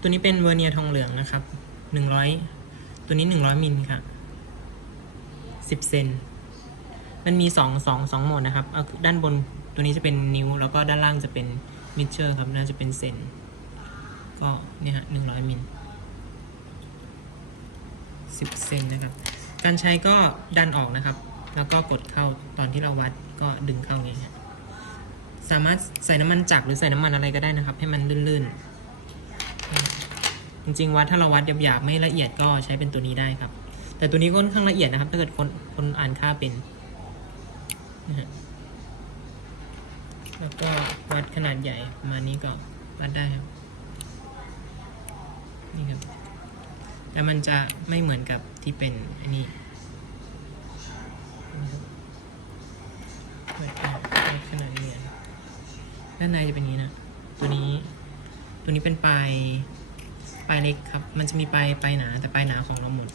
ตัวนี้เป็นเวอร์เนียร์ทองเหลืองนะครับหนึ่งร้อยตัวนี้หนึ่งร้อยมิลค่ะสิบเซนมันมีสองสองสองโหมดนะครับด้านบนตัวนี้จะเป็นนิ้ว แล้วก็ด้านล่างจะเป็นมิเชอร์ครับน่าจะเป็นเซนก็เนี่ยฮะหนึ่งร้อยมิลสิบเซนนะครับ การใช้ก็ดันออกนะครับ แล้วก็กดเข้าตอนที่เราวัดก็ดึงเข้าอย่างเงี้ยสามารถใส่น้ำมันจักรหรือใส่น้ำมันอะไรก็ได้นะครับ ให้มันลื่นๆ จริงๆวัดถ้าเราวัดหยาบๆไม่ละเอียดก็ใช้เป็นตัวนี้ได้ครับ แต่ตัวนี้ก็ค่อนข้างละเอียดนะครับ ถ้าเกิดคนคนอ่านค่าเป็นนะฮะแล้วก็วัดขนาดใหญ่ประมาณนี้ก็วัดได้ครับนี่ครับแต่มันจะไม่เหมือนกับที่เป็นอันนี้วัดวัดขนาดนี้นะครับด้านในจะเป็นนี้นะ ตัวนี้ ตัวนี้เป็นปลาย ลายเล็กครับ มันจะมีปลายปลายหนาแต่ปลายหนาของเราหมด